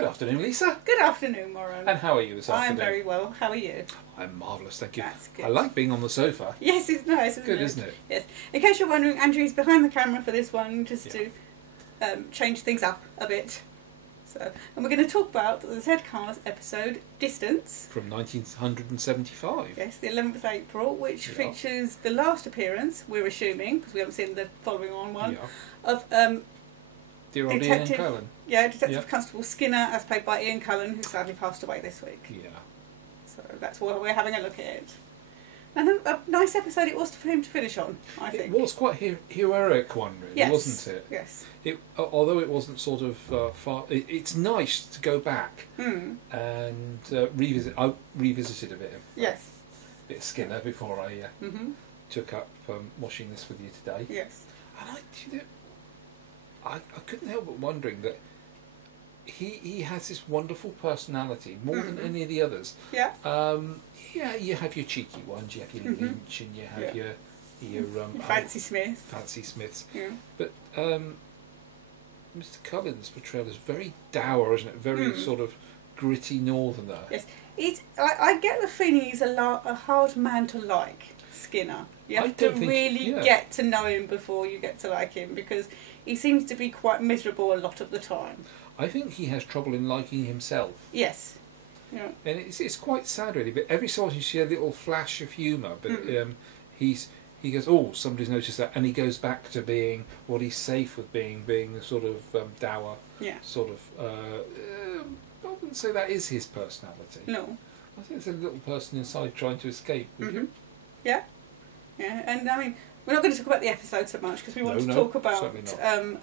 Good afternoon, Lisa. Good afternoon, Warren. And how are you this afternoon? I'm very well. How are you? I'm marvellous, thank you. That's good. I like being on the sofa. Yes, it's nice, isn't it? Good, isn't it? Yes. In case you're wondering, Andrew's behind the camera for this one, just to change things up a bit. So, and we're going to talk about the Z-Cars episode Distance. From 1975. Yes, the 11th of April, which features the last appearance, we're assuming, because we haven't seen the following on one, of dear old Ian Cullen. Yeah, Detective Constable Skinner, as played by Ian Cullen, who sadly passed away this week. Yeah. So that's why we're having a look at it. And a nice episode it was for him to finish on, I think. It was quite a heroic one, really, wasn't it? Yes. Although it wasn't sort of far... it's nice to go back and revisit... I revisited a bit of Skinner before I took up watching this with you today. Yes. And I couldn't help but wondering that he has this wonderful personality, more than any of the others. Yeah. You have your cheeky ones, you have your Lynch, and you have your Fancy Smith. Fancy Smiths. Yeah. But Mr. Cullen's portrayal is very dour, isn't it? Very sort of gritty northerner. Yes. I get the feeling he's a hard man to like, Skinner. You have to really get to know him before you get to like him, because he seems to be quite miserable a lot of the time. I think he has trouble in liking himself. Yes. Yeah. And it's quite sad, really. But every so often you see a little flash of humour. But he goes, oh, somebody's noticed that, and he goes back to being what he's safe with being a sort of dour. Yeah. Sort of. I wouldn't say that is his personality. No. I think it's a little person inside trying to escape. Would you? Yeah. Yeah, and I mean, we're not going to talk about the episode so much because we want to talk about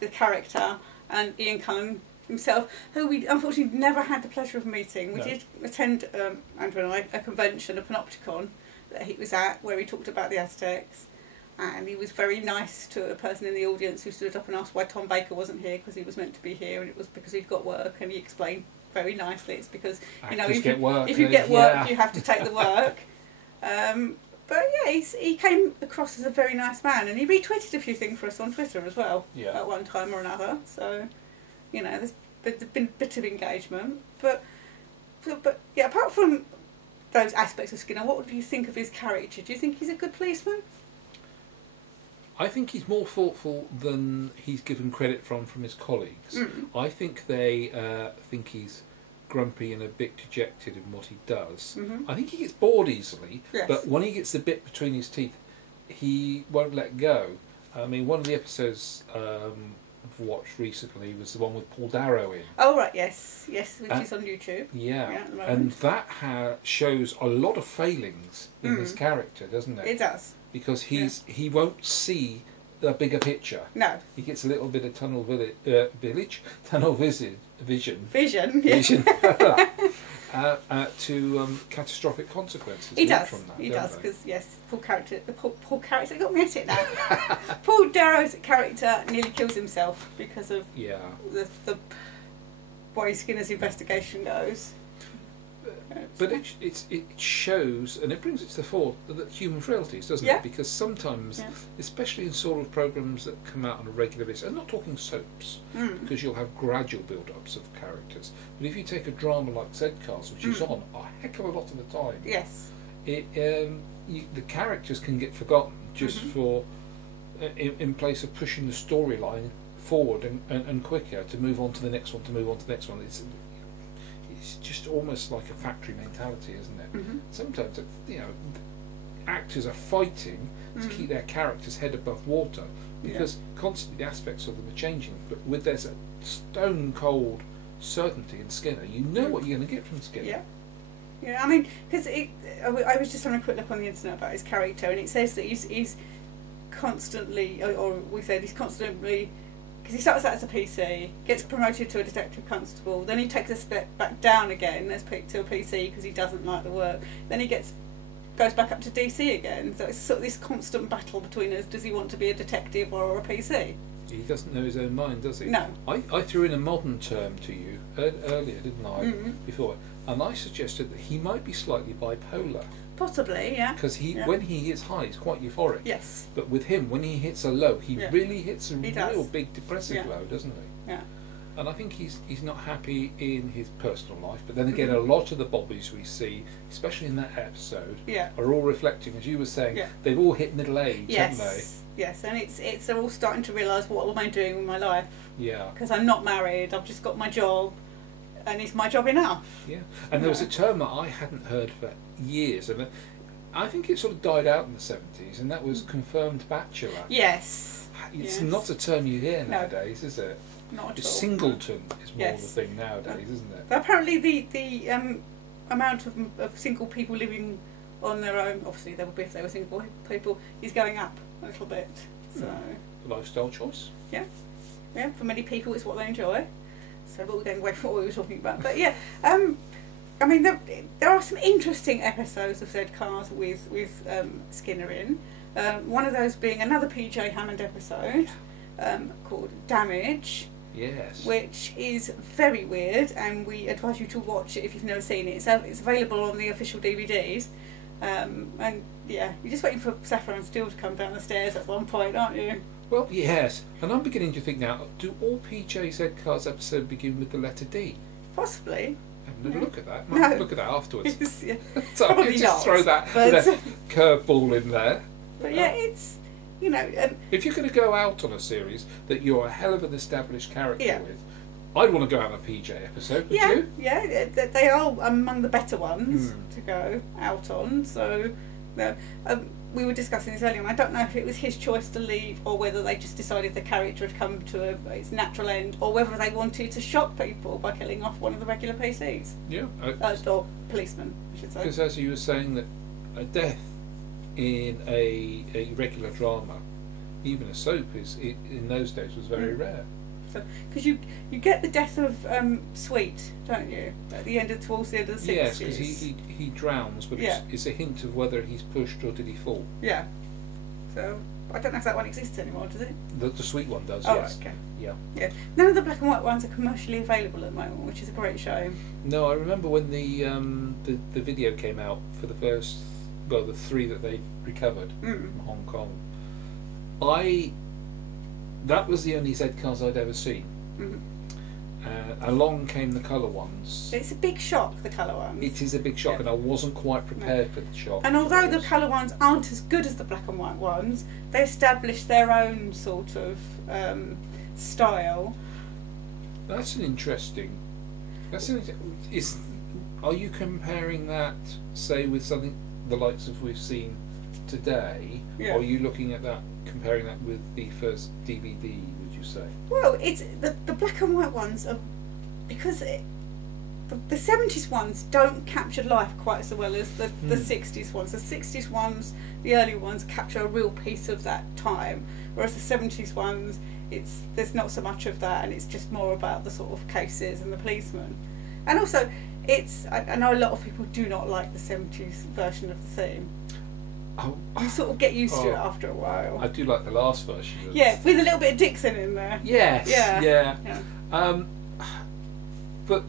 the character and Ian Cullen himself, who we unfortunately never had the pleasure of meeting. We did attend, Andrew and I, a convention, a panopticon that he was at, where he talked about the Aztecs, and he was very nice to a person in the audience who stood up and asked why Tom Baker wasn't here, because he was meant to be here, and it was because he'd got work, and he explained very nicely it's because if you get work you have to take the work. But yeah, he came across as a very nice man, and he retweeted a few things for us on Twitter as well at one time or another. So, there's been a bit of engagement. But yeah, apart from those aspects of Skinner, what do you think of his character? Do you think he's a good policeman? I think he's more thoughtful than he's given credit from his colleagues. I think they think he's grumpy and a bit dejected in what he does. I think he gets bored easily, but when he gets the bit between his teeth, he won't let go. I mean, one of the episodes I've watched recently was the one with Paul Darrow in. Oh right, yes, which is on YouTube. Yeah, and that shows a lot of failings in his character, doesn't it? It does, because he won't see the bigger picture. No, he gets a little bit of tunnel vision to catastrophic consequences. He does. From that, he does, because Paul character got me at it now. Paul Darrow's character nearly kills himself because of the way Skinner's investigation goes. But it shows, and it brings it to the fore, that human frailties, doesn't it? Because sometimes, especially in sort of programmes that come out on a regular basis, I'm not talking soaps, because you'll have gradual build-ups of characters. But if you take a drama like Z-Cars, which is on a heck of a lot of the time, the characters can get forgotten just for in place of pushing the storyline forward and quicker to move on to the next one, It's just almost like a factory mentality, isn't it? Sometimes, actors are fighting to keep their characters' head above water, because constantly the aspects of them are changing. But there's a stone cold certainty in Skinner. You know what you're going to get from Skinner. Yeah. I mean, because I was just having a quick look on the internet about his character, and it says that he's constantly, or we said he's constantly. Because he starts out as a PC, gets promoted to a detective constable, then he takes a step back down again to a PC because he doesn't like the work. Then he goes back up to DC again. So it's sort of this constant battle between us. Does he want to be a detective or a PC? He doesn't know his own mind, does he? No. I threw in a modern term to you earlier, didn't I? Before, and I suggested that he might be slightly bipolar. Possibly, yeah. Because when he hits high, he's quite euphoric. Yes. But with him, when he hits a low, he really hits a real big depressive low, doesn't he? Yeah. And I think he's not happy in his personal life. But then again, a lot of the bobbies we see, especially in that episode, are all reflecting, as you were saying, they've all hit middle age, haven't they? Yes, and they're all starting to realise, what am I doing with my life? Yeah. Because I'm not married, I've just got my job, and is my job enough? Yeah. And there was a term that I hadn't heard for years, and I think it sort of died out in the 70s, and that was confirmed bachelor. Yes. It's not a term you hear nowadays, is it? Not at all. Singleton is more the thing nowadays, isn't it? But apparently the amount of single people living on their own, obviously there would be if they were single people, is going up a little bit. So lifestyle choice. Yeah. Yeah, for many people it's what they enjoy. So but we're going away from what we were talking about. But yeah, I mean there are some interesting episodes of Z Cars with Skinner in. One of those being another PJ Hammond episode called Damage. Yes. Which is very weird, and we advise you to watch it if you've never seen it. It's available on the official DVDs. And yeah, you're just waiting for Sapphire and Steel to come down the stairs at one point, aren't you? Well, yes. And I'm beginning to think now, do all PJ Z Cars episodes begin with the letter D? Possibly. Have a look at that. Might look at that afterwards. So probably I can just not, throw that curveball in there. But yeah, it's... You know, if you're going to go out on a series that you're a hell of an established character with, I'd want to go out on a PJ episode, would you? Yeah, they are among the better ones to go out on. So, we were discussing this earlier, and I don't know if it was his choice to leave or whether they just decided the character had come to its natural end, or whether they wanted to shock people by killing off one of the regular PCs. Yeah. Or policemen, I should say. Because as you were saying, that a death in a regular drama, even a soap, in those days was very rare. So, because you get the death of Sweet, don't you? At the end towards the end of the 60s. Yes, because he drowns, but it's a hint of whether he's pushed or did he fall. Yeah. So I don't know if that one exists anymore, does it? The Sweet one does. Oh, yes. Okay. Yeah. None of the black and white ones are commercially available at the moment, which is a great shame. No, I remember when the video came out for the first. Well, the 3 that they recovered from Hong Kong. That was the only Z Cars I'd ever seen. Along came the colour ones. It's a big shock, the colour ones. It is a big shock, and I wasn't quite prepared for the shock. And although the colour ones aren't as good as the black and white ones, they established their own sort of style. That's an interesting. Are you comparing that, say, with something the likes of we've seen today, or are you looking at that, comparing that with the first DVD, would you say? Well, it's the black and white ones are, because the 70s ones don't capture life quite so well as the 60s ones. The 60s ones, the early ones, capture a real piece of that time, whereas the 70s ones, there's not so much of that, and it's just more about the sort of cases and the policemen. And also, I know a lot of people do not like the 70s version of the theme. You sort of get used to it after a while. I do like the last version. With a little bit of Dixon in there. Yes. Yeah. But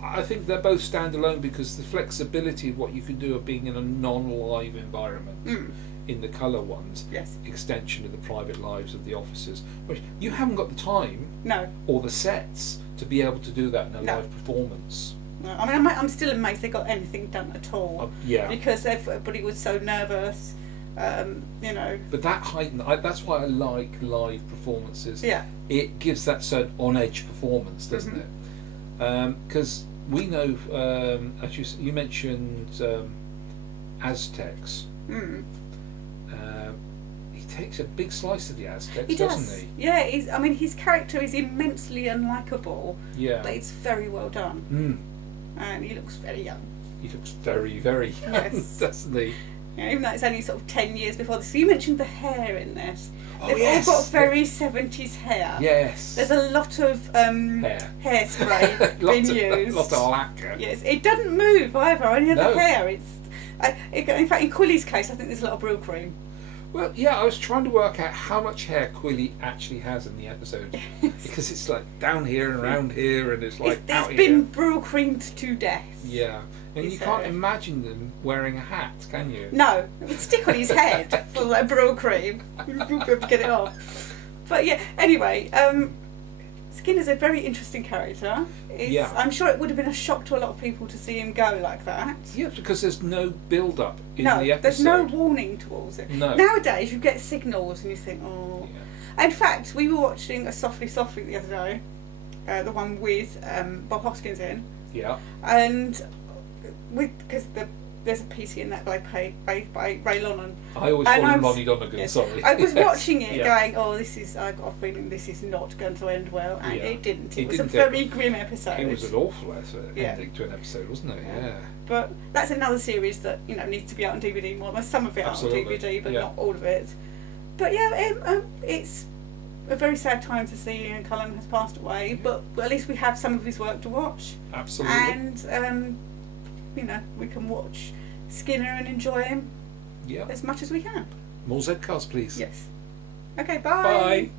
I think they're both standalone because the flexibility of what you can do of being in a non-live environment in the colour ones, extension of the private lives of the officers, which you haven't got the time or the sets to be able to do that in a live performance. No, I mean, I'm still amazed they got anything done at all. Because everybody was so nervous, you know. But that heightened. That's why I like live performances. Yeah. It gives that certain on-edge performance, doesn't it? Because we know, as you mentioned, Aztecs. He takes a big slice of the Aztecs, doesn't he? Yeah. I mean, his character is immensely unlikable. Yeah. But it's very well done. And he looks very young. He looks very, very young, doesn't he? Yeah, even though it's only sort of 10 years before this. So you mentioned the hair in this. They've all got very 70s hair. Yes. There's a lot of hairspray being used. A lot of lacquer. Yes, it doesn't move either. Only the hair. In fact, in Quilly's case, I think there's a lot of Brill cream. Well, yeah, I was trying to work out how much hair Quilly actually has in the episode. Because it's like down here and around here, and it's like it's been Brill creamed to death. Yeah. And you can't imagine them wearing a hat, can you? No. It would stick on his head for like Brill cream. You wouldn't be able to get it off. But yeah, anyway, Skinner's a very interesting character. I'm sure it would have been a shock to a lot of people to see him go like that. Yeah, because there's no build-up in the episode. There's no warning towards it. No. Nowadays, you get signals and you think, oh... Yeah. In fact, we were watching a Softly Softly the other day, the one with Bob Hoskins in. Yeah. And because there's a piece in that by Ray Lonan. I always call him Lonnie Donegan, sorry. I was watching it going, I got a feeling this is not going to end well, and it didn't. It was a very grim episode. It was an awful ending to an episode, wasn't it? Yeah. But that's another series that, needs to be out on DVD more. There's some of it out on DVD, but not all of it. But it's a very sad time to see Ian Cullen has passed away, but at least we have some of his work to watch. Absolutely. And we can watch Skinner and enjoy him as much as we can. More Zcast, please. Yes. Okay, bye. Bye.